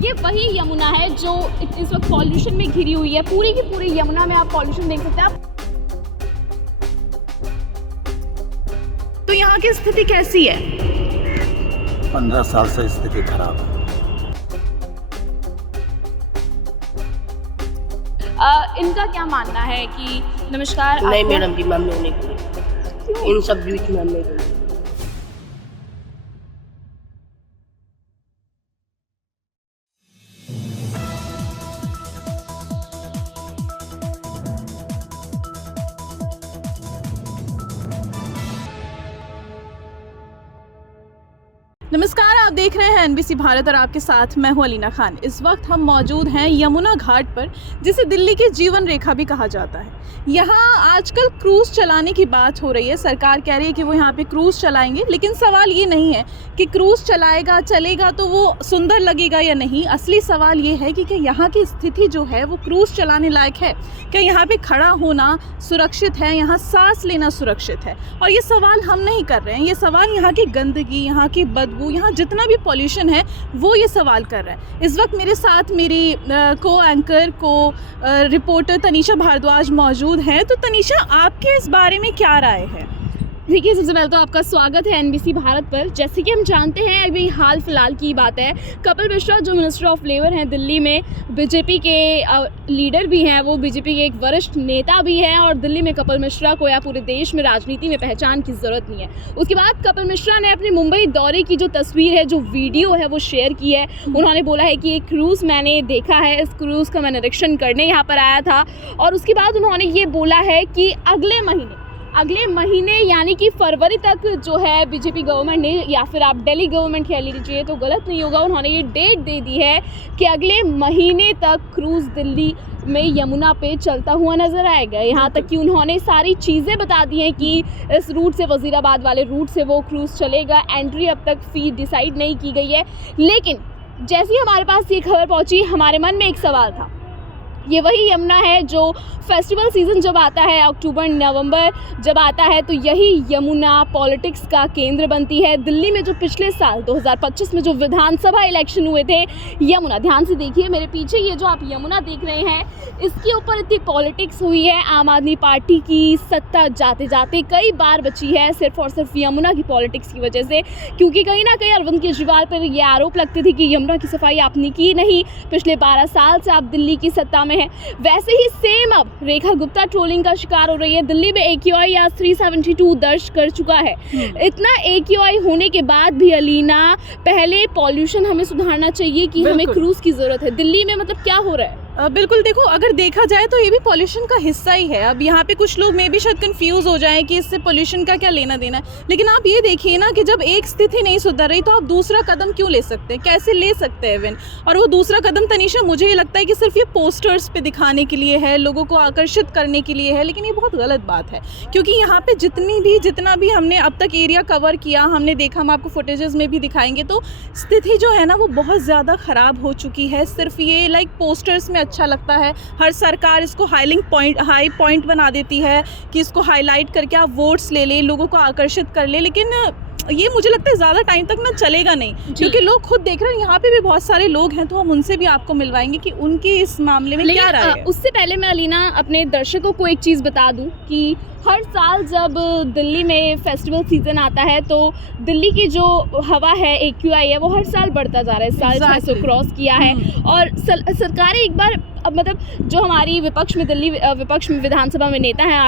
ये वही यमुना है जो इस वक्त पॉल्यूशन में घिरी हुई है। पूरी की पूरी यमुना में आप पॉल्यूशन देख सकते हैं आप। तो यहाँ की स्थिति कैसी है? 15 साल से स्थिति खराब है। इनका क्या मानना है कि नमस्कार नहीं मैडम जी, मैम नहीं बोली इन सब बीच में नहीं बोली। नमस्कार, आप देख रहे हैं एनबीसी भारत और आपके साथ मैं हूं अलीना खान। इस वक्त हम मौजूद हैं यमुना घाट पर, जिसे दिल्ली की जीवन रेखा भी कहा जाता है। यहाँ आजकल क्रूज़ चलाने की बात हो रही है। सरकार कह रही है कि वो यहाँ पे क्रूज़ चलाएंगे, लेकिन सवाल ये नहीं है कि क्रूज़ चलेगा तो वो सुंदर लगेगा या नहीं। असली सवाल ये है कि क्या यहाँ की स्थिति जो है वो क्रूज़ चलाने लायक है? क्या यहाँ पे खड़ा होना सुरक्षित है? यहाँ सांस लेना सुरक्षित है? और ये सवाल हम नहीं कर रहे हैं, ये सवाल यहाँ की गंदगी, यहाँ की बदबू, यहाँ जितना भी पॉल्यूशन है वो ये सवाल कर रहा है। इस वक्त मेरे साथ मेरी को एंकर रिपोर्टर तनीषा भारद्वाज मौजूद हैं। तो तनीषा, आपके इस बारे में क्या राय है? देखिए, सबसे पहले तो आपका स्वागत है एनबीसी भारत पर। जैसे कि हम जानते हैं, अभी हाल फिलहाल की बात है, कपिल मिश्रा जो मिनिस्टर ऑफ लेबर हैं दिल्ली में, बीजेपी के लीडर भी हैं, वो बीजेपी के एक वरिष्ठ नेता भी हैं और दिल्ली में कपिल मिश्रा को या पूरे देश में राजनीति में पहचान की ज़रूरत नहीं है। उसके बाद कपिल मिश्रा ने अपने मुंबई दौरे की जो तस्वीर है, जो वीडियो है, वो शेयर की है। उन्होंने बोला है कि एक क्रूज़ मैंने देखा है, इस क्रूज़ का मैं निरीक्षण करने यहाँ पर आया था। और उसके बाद उन्होंने ये बोला है कि अगले महीने यानी कि फरवरी तक जो है बीजेपी गवर्नमेंट ने, या फिर आप दिल्ली गवर्नमेंट कह लीजिए तो गलत नहीं होगा, उन्होंने ये डेट दे दी है कि अगले महीने तक क्रूज़ दिल्ली में यमुना पे चलता हुआ नज़र आएगा। यहाँ तक कि उन्होंने सारी चीज़ें बता दी हैं कि इस रूट से, वज़ीराबाद वाले रूट से वो क्रूज़ चलेगा। एंट्री अब तक फ़ी डिसाइड नहीं की गई है, लेकिन जैसे ही हमारे पास ये खबर पहुँची, हमारे मन में एक सवाल था। ये वही यमुना है जो फेस्टिवल सीज़न जब आता है, अक्टूबर नवंबर जब आता है, तो यही यमुना पॉलिटिक्स का केंद्र बनती है। दिल्ली में जो पिछले साल 2025 में जो विधानसभा इलेक्शन हुए थे, यमुना, ध्यान से देखिए मेरे पीछे, ये जो आप यमुना देख रहे हैं, इसके ऊपर इतनी पॉलिटिक्स हुई है। आम आदमी पार्टी की सत्ता जाते जाते कई बार बची है सिर्फ और सिर्फ यमुना की पॉलिटिक्स की वजह से, क्योंकि कहीं ना कहीं अरविंद केजरीवाल पर ये आरोप लगते थे कि यमुना की सफाई आपने की नहीं, पिछले 12 साल से आप दिल्ली की सत्ता में है। वैसे ही सेम अब रेखा गुप्ता ट्रोलिंग का शिकार हो रही है। दिल्ली में AQI आज 372 दर्ज कर चुका है। इतना AQI होने के बाद भी अलीना, पहले पॉल्यूशन हमें सुधारना चाहिए कि हमें क्रूज की जरूरत है। दिल्ली में मतलब क्या हो रहा है? बिल्कुल, देखो, अगर देखा जाए तो ये भी पॉल्यूशन का हिस्सा ही है। अब यहाँ पे कुछ लोग में भी शायद कंफ्यूज हो जाएं कि इससे पॉल्यूशन का क्या लेना देना है, लेकिन आप ये देखिए ना कि जब एक स्थिति नहीं सुधर रही तो आप दूसरा कदम क्यों ले सकते हैं, कैसे ले सकते हैं इवन। और वो दूसरा कदम तनीषा, मुझे ये लगता है कि सिर्फ ये पोस्टर्स पे दिखाने के लिए है, लोगों को आकर्षित करने के लिए है, लेकिन ये बहुत गलत बात है। क्योंकि यहाँ पे जितना भी हमने अब तक एरिया कवर किया, हमने देखा, हम आपको फुटेजेस में भी दिखाएंगे, तो स्थिति जो है ना वो बहुत ज़्यादा ख़राब हो चुकी है। सिर्फ ये पोस्टर्स में अच्छा लगता है, हर सरकार इसको हाई पॉइंट बना देती है कि इसको हाईलाइट करके आप वोट्स ले लें, लोगों को आकर्षित कर ले, लेकिन ये मुझे लगता है ज़्यादा टाइम तक ना चलेगा नहीं, क्योंकि लोग खुद देख रहे हैं। यहाँ पे भी बहुत सारे लोग हैं, तो हम उनसे भी आपको मिलवाएंगे कि उनकी इस मामले में क्या राय है। उससे पहले मैं अलीना अपने दर्शकों को एक चीज़ बता दूं कि हर साल जब दिल्ली में फेस्टिवल सीजन आता है तो दिल्ली की जो हवा है, AQI है, वो हर साल बढ़ता जा रहा है। इस साल 600 क्रॉस किया है। और सरकारें एक बार, अब मतलब जो हमारी दिल्ली विपक्ष में विधानसभा में नेता हैं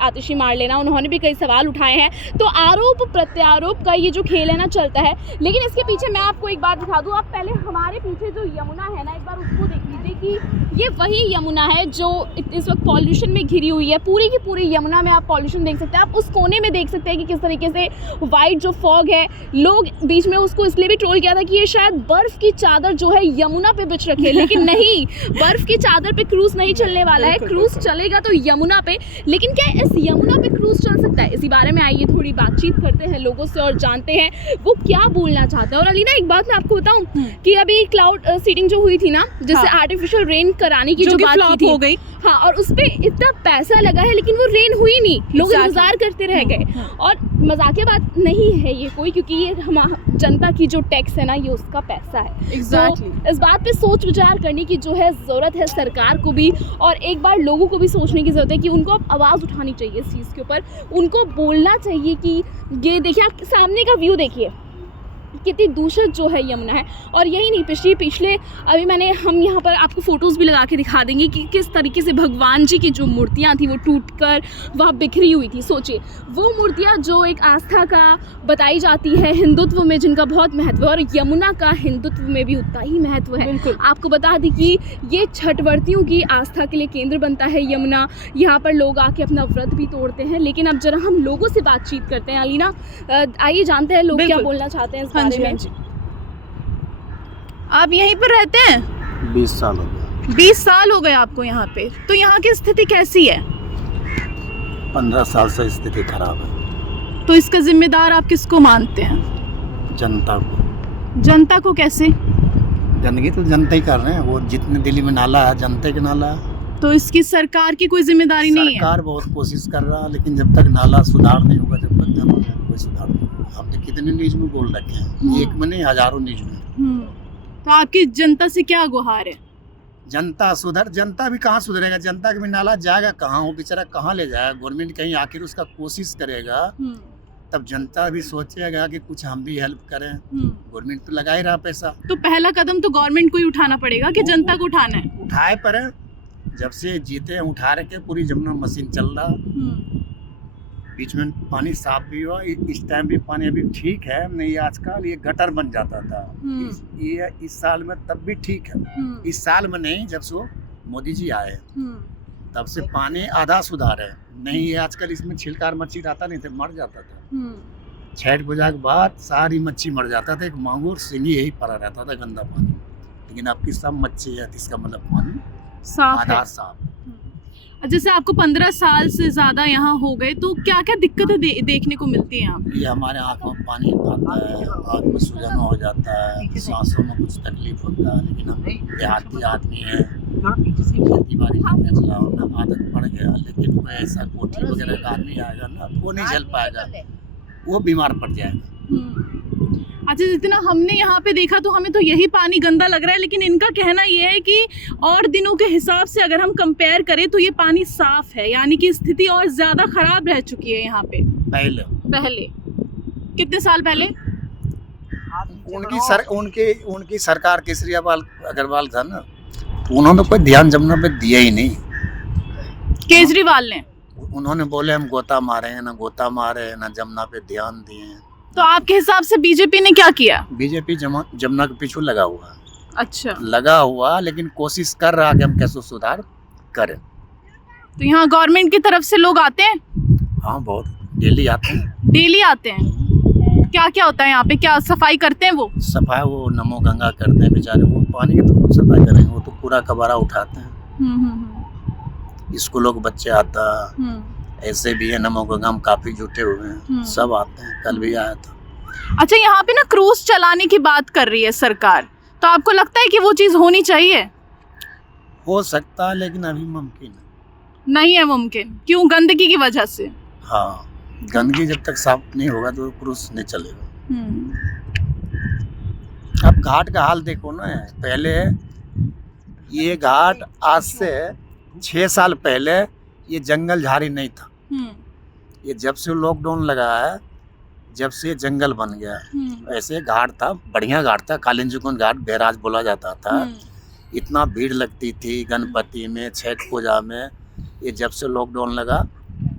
आतिशी मारलेना, उन्होंने भी कई सवाल उठाए हैं। तो आरोप प्रत्यारोप का ये जो खेल है ना चलता है, लेकिन इसके पीछे मैं आपको एक बात दिखा दूं। आप पहले हमारे पीछे जो यमुना है ना, एक बार उसको देख लीजिए कि ये वही यमुना है जो इस वक्त पॉल्यूशन में घिरी हुई है। पूरी की पूरी यमुना में आप पॉल्यूशन देख सकते हैं। आप उस कोने में देख सकते हैं कि किस तरीके से वाइट जो फॉग है, लोग बीच में उसको इसलिए भी ट्रोल किया था कि ये शायद बर्फ की चादर जो है यमुना पे बिछ रखे, लेकिन नहीं, बर्फ की चादर पे क्रूज नहीं चलने वाला है। क्रूज चलेगा तो यमुना पे, लेकिन क्या इस यमुना पे क्रूज चल सकता है? इसी बारे में आइए थोड़ी बातचीत करते हैं लोगों से और जानते हैं वो क्या बोलना चाहते हैं। और अलीना, एक बात मैं आपको बताऊं कि अभी क्लाउड सीडिंग जो हुई थी ना, जैसे आर्टिफिशियल रेन कराने की जो बात की थी, हो गई, हाँ, और उस पे इतना पैसा लगा है लेकिन वो रेन हुई नहीं, लोग इंतजार करते रह गए। और मजाकिया बात नहीं है ये कोई, क्योंकि ये हम जनता की जो टैक्स है ना, ये उसका पैसा है। Exactly. तो इस बात पे सोच विचार करने की जो है ज़रूरत है सरकार को भी, और एक बार लोगों को भी सोचने की ज़रूरत है कि उनको अब आवाज़ उठानी चाहिए इस चीज़ के ऊपर। उनको बोलना चाहिए कि ये देखिए, आप सामने का व्यू देखिए कितनी दूषित जो है यमुना है। और यही नहीं, पिछले अभी हम यहाँ पर आपको फ़ोटोज़ भी लगा के दिखा देंगे कि किस तरीके से भगवान जी की जो मूर्तियाँ थी वो टूटकर वहाँ बिखरी हुई थी। सोचिए, वो मूर्तियाँ जो एक आस्था का बताई जाती है, हिंदुत्व में जिनका बहुत महत्व है, और यमुना का हिंदुत्व में भी उतना ही महत्व है। आपको बता दें कि ये छठवर्तियों की आस्था के लिए केंद्र बनता है यमुना। यहाँ पर लोग आके अपना व्रत भी तोड़ते हैं। लेकिन अब जरा हम लोगों से बातचीत करते हैं। अलीना, आइए जानते हैं लोग क्या बोलना चाहते हैं इस बारे में। आप यहीं पर रहते हैं? 20 साल हो गए। 20 साल हो गए आपको यहाँ पे। तो यहाँ की स्थिति कैसी है? 15 साल से स्थिति खराब है। तो इसका जिम्मेदार आप किसको मानते हैं? जनता को। जनता को कैसे? गंदगी तो जनता ही कर रहे हैं। वो जितने दिल्ली में नाला है, जनता के नाला है। तो इसकी सरकार की कोई जिम्मेदारी नहीं है? सरकार बहुत कोशिश कर रहा है, लेकिन जब तक नाला सुधार नहीं होगा, जब तक जनता कोई सुधार नहीं होगा। हमने कितने न्यूज में बोल रखे हैं, एक में नहीं हजारों न्यूज में। तो आपकी जनता से क्या गुहार है? जनता सुधर, जनता भी कहाँ सुधरेगा? जनता का भी नाला जाएगा कहाँ? वो बेचारा कहाँ ले जाएगा? गवर्नमेंट कहीं आखिर उसका कोशिश करेगा, तब जनता भी सोचेगा कि कुछ हम भी हेल्प करें। गवर्नमेंट तो लगा ही रहा पैसा। तो पहला कदम तो गवर्नमेंट को ही उठाना पड़ेगा कि जनता को उठाना है? उठाए पर है, जब से जीते हैं उठा रखे, पूरी जमुना मशीन चल रहा। बीच में पानी साफ भी हुआ, इस टाइम भी पानी अभी ठीक है, नहीं आजकल ये गटर बन जाता था। इस साल में तब भी ठीक है। इस साल में नहीं, जब से मोदी जी आए तब से पानी आधा सुधार है। नहीं ये आजकल इसमें छिलकार मच्छी रहता नहीं था, मर जाता था। छठ पूजा के बाद सारी मच्छी मर जाता था, एक मांगुर सिंगी यही पड़ा रहता था गंदा पानी। लेकिन अब की सब मच्छी है, इसका मतलब पानी साफ आधा है। साफ। जैसे आपको 15 साल से ज्यादा यहाँ हो गए, तो क्या क्या दिक्कतें देखने को मिलती हैं आप? ये हमारे आँख में पानी आता है, आँख में सूजन हो जाता है, सांसों में कुछ तकलीफ होता है। लेकिन हम देहाती आदमी है, खेती बाड़ी करने चला होना आदत पड़ गया। लेकिन कोई ऐसा कोठी वगैरह का आदमी आएगा ना, वो नहीं झेल पाएगा, वो बीमार पड़ जाएगा। अच्छा, जितना हमने यहाँ पे देखा तो हमें तो यही पानी गंदा लग रहा है, लेकिन इनका कहना ये है कि और दिनों के हिसाब से अगर हम कंपेयर करें तो ये पानी साफ है, यानी कि स्थिति और ज्यादा खराब रह चुकी है यहाँ पे। पहले कितने साल पहले? उनकी सरकार केजरीवाल अग्रवाल था ना, उन्होंने कोई ध्यान जमुना पे दिया ही नहीं। केजरीवाल ने उन्होंने बोले हम गोता मारे हैं, ना गोता मारे ना जमुना पे ध्यान दिए। तो आपके हिसाब से बीजेपी ने क्या किया? बीजेपी जमुना के पीछे लगा हुआ। अच्छा, लगा हुआ, लेकिन कोशिश कर रहा कि हम कैसे सुधार करें। तो यहाँ गवर्नमेंट की तरफ से लोग आते हैं? हाँ, बहुत डेली आते हैं। डेली आते हैं? क्या क्या होता है यहाँ पे? क्या सफाई करते हैं वो? सफाई वो नमो गंगा करते हैं बेचारे, वो पानी की तो सफाई करेंगे, वो तो पूरा कबाड़ा उठाते हैं। स्कूलों के बच्चे आता, ऐसे भी है, नमो गंगा में काफी जुटे हुए हैं, सब आते हैं। कल भी आया था। अच्छा, यहाँ पे ना क्रूज चलाने की बात कर रही है सरकार, तो आपको लगता है कि वो चीज होनी चाहिए? हो सकता है, लेकिन अभी मुमकिन नहीं है मुमकिन। क्यों? गंदगी की वजह से? हाँ, गंदगी जब तक साफ नहीं होगा तो क्रूज नहीं चलेगा। अब घाट का हाल देखो ना, पहले ये घाट आज से 6 साल पहले ये जंगल झाड़ी नहीं था। ये जब से लॉकडाउन लगा है, जब से जंगल बन गया। ऐसे घाट था, बढ़िया घाट था, कालिंजुकुंड घाट बैराज बोला जाता था। इतना भीड़ लगती थी गणपति में, छठ पूजा में। ये जब से लॉकडाउन लगा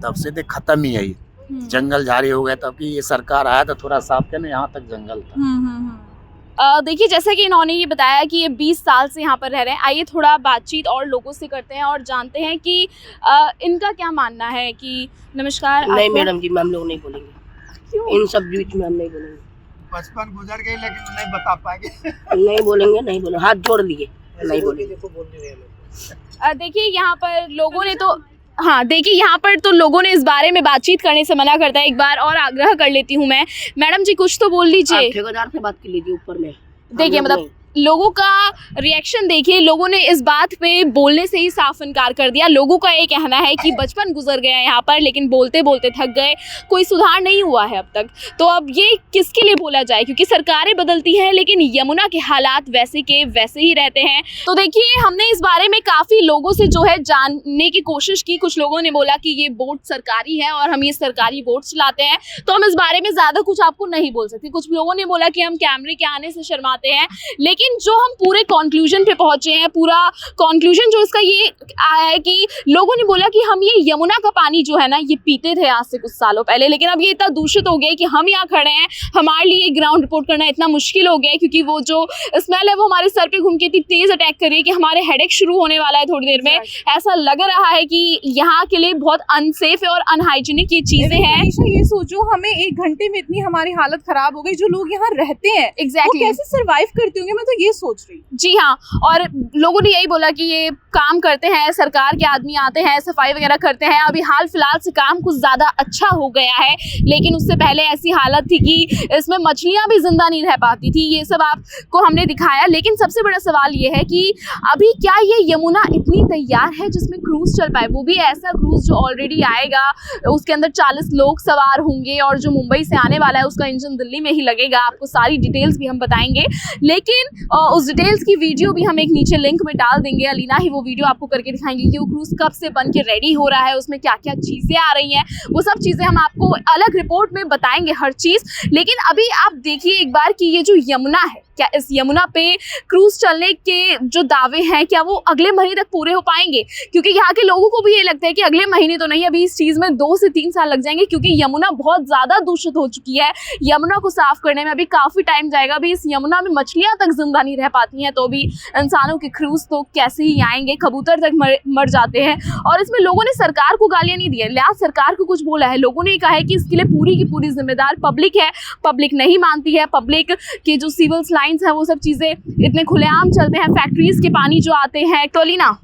तब से तो खत्म ही है, ये जंगल झाड़ी हो गया। तब कि ये सरकार आया तो थोड़ा साफ किया, यहाँ तक जंगल था। देखिए, जैसा कि इन्होंने ये बताया कि ये 20 साल से यहाँ पर रह रहे हैं। आइए थोड़ा बातचीत और लोगों से करते हैं और जानते हैं कि इनका क्या मानना है। कि नमस्कार। नहीं मैडम जी, हम लोग नहीं बोलेंगे। क्यों? इन सब बीच में हम नहीं बोलेंगे। बचपन गुजर गई, लेकिन नहीं बता पाएंगे। नहीं बोलेंगे, हाथ जोड़ लिए, नहीं बोलेंगे। देखिए, यहाँ पर लोगों ने तो देखिए, यहाँ पर तो लोगों ने इस बारे में बातचीत करने से मना करता है। एक बार और आग्रह कर लेती हूँ मैं, मैडम जी कुछ तो बोल लीजिए। ठेकेदार से बात कर लीजिए ऊपर में। देखिए, मतलब लोगों का रिएक्शन देखिए, लोगों ने इस बात पे बोलने से ही साफ इनकार कर दिया। लोगों का ये कहना है कि बचपन गुजर गया यहाँ पर, लेकिन बोलते बोलते थक गए, कोई सुधार नहीं हुआ है अब तक। तो अब ये किसके लिए बोला जाए, क्योंकि सरकारें बदलती हैं लेकिन यमुना के हालात वैसे के वैसे ही रहते हैं। तो देखिए, हमने इस बारे में काफ़ी लोगों से जो है जानने की कोशिश की। कुछ लोगों ने बोला कि ये बोट सरकारी है और हम ये सरकारी बोट चलाते हैं, तो हम इस बारे में ज़्यादा कुछ आपको नहीं बोल सकते। कुछ लोगों ने बोला कि हम कैमरे के आने से शर्माते हैं, लेकिन जो हम पूरे कंक्लूजन पे पहुंचे हैं, पूरा कंक्लूजन जो इसका ये आया है कि लोगों ने बोला कि हम ये यमुना का पानी जो है ना, ये पीते थे आज से कुछ सालों पहले, लेकिन अब ये इतना दूषित हो गया है कि हम यहाँ खड़े हैं, हमारे लिए ग्राउंड रिपोर्ट करना इतना मुश्किल हो गया है, क्योंकि वो जो स्मेल है वो हमारे सर पे घूम के इतनी तेज अटैक कर रही है कि हमारे हेडेक शुरू होने वाला है थोड़ी देर में। ऐसा लग रहा है कि यहाँ के लिए बहुत अनसेफ है और अनहाइजीनिक ये चीजें हैं। ये सोचो, हमें 1 घंटे में इतनी हमारी हालत खराब हो गई, जो लोग यहाँ रहते हैं एग्जैक्टली वो कैसे सरवाइव करते होंगे, मैं तो ये सोच रही हूँ। जी हाँ, और लोगों ने यही बोला कि ये काम करते हैं, सरकार के आदमी आते हैं, सफाई वगैरह करते हैं। अभी हाल फिलहाल से काम कुछ ज़्यादा अच्छा हो गया है, लेकिन उससे पहले ऐसी हालत थी कि इसमें मछलियाँ भी जिंदा नहीं रह पाती थी। ये सब आपको हमने दिखाया, लेकिन सबसे बड़ा सवाल ये है कि अभी क्या ये यमुना इतनी तैयार है जिसमें क्रूज़ चल पाए, वो भी ऐसा क्रूज़ जो ऑलरेडी आएगा, उसके अंदर 40 लोग सवार होंगे और जो मुंबई से आने वाला है उसका इंजन दिल्ली में ही लगेगा। आपको सारी डिटेल्स भी हम बताएंगे, लेकिन उस डिटेल्स की वीडियो भी हम एक नीचे लिंक में डाल देंगे। अलीना ही वो वीडियो आपको करके दिखाएंगे कि वो क्रूज़ कब से बन के रेडी हो रहा है, उसमें क्या क्या चीज़ें आ रही हैं, वो सब चीज़ें हम आपको अलग रिपोर्ट में बताएंगे हर चीज़। लेकिन अभी आप देखिए एक बार कि ये जो यमुना है, क्या इस यमुना पे क्रूज़ चलने के जो दावे हैं क्या वो अगले महीने तक पूरे हो पाएंगे? क्योंकि यहाँ के लोगों को भी ये लगता है कि अगले महीने तो नहीं, अभी इस चीज़ में 2 से 3 साल लग जाएंगे, क्योंकि यमुना बहुत ज़्यादा दूषित हो चुकी है। यमुना को साफ करने में अभी काफ़ी टाइम जाएगा। अभी इस यमुना में मछलियाँ तक जिंदा नहीं रह पाती हैं, तो अभी इंसानों के क्रूज़ तो कैसे ही आएंगे, कबूतर तक मर जाते हैं। और इसमें लोगों ने सरकार को गालियाँ नहीं दी है, लिहाज सरकार को कुछ बोला है। लोगों ने कहा है कि इसके लिए पूरी की पूरी जिम्मेदार पब्लिक है, पब्लिक नहीं मानती है। पब्लिक के जो सिविल लाइन्स हैं वो सब चीज़ें इतने खुलेआम चलते हैं, फैक्ट्रीज के पानी जो आते हैं। तो अलीना,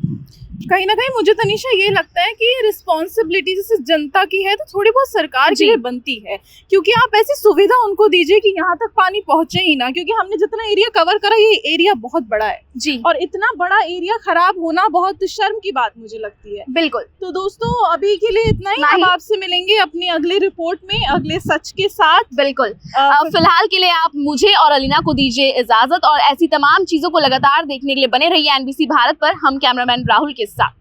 कहीं ना कहीं मुझे तनीषा ये लगता है कि रिस्पॉन्सिबिलिटी जैसे जनता की है तो थोड़ी बहुत सरकार के लिए बनती है, क्योंकि आप ऐसी सुविधा उनको दीजिए कि यहाँ तक पानी पहुंचे ही ना। क्योंकि हमने जितना एरिया कवर करा, ये एरिया बहुत बड़ा है जी, और इतना बड़ा एरिया खराब होना बहुत शर्म की बात मुझे लगती है। बिल्कुल। तो दोस्तों, अभी के लिए इतना ही। अब आपसे मिलेंगे अपनी अगले रिपोर्ट में अगले सच के साथ। बिल्कुल। फिलहाल के लिए आप मुझे और अलीना को दीजिए इजाजत, और ऐसी तमाम चीजों को लगातार देखने के लिए बने रहिए NBC भारत पर, हम कैमरामैन राहुल के साथ।